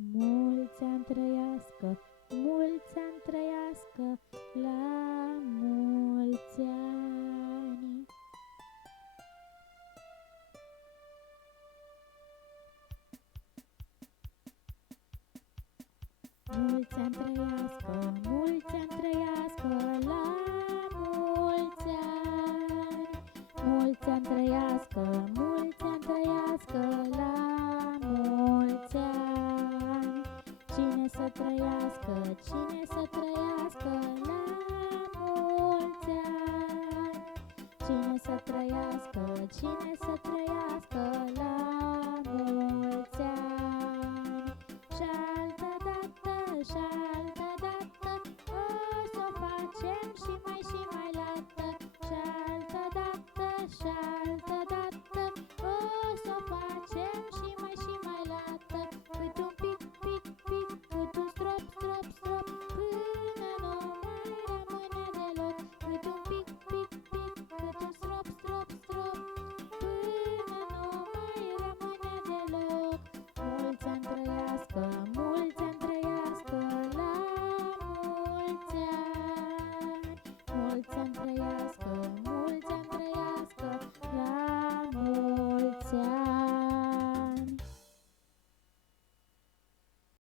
Mulți ani trăiască, mulți ani trăiască, la mulți ani. Mulți ani trăiască, mulți ani trăiască, la mulți ani. Mulți ani trăiască, mulți ani trăiască, la mulți ani. Cine să trăiască, cine să trăiască, la mulți ani. Cine să trăiască, cine să trăiască, la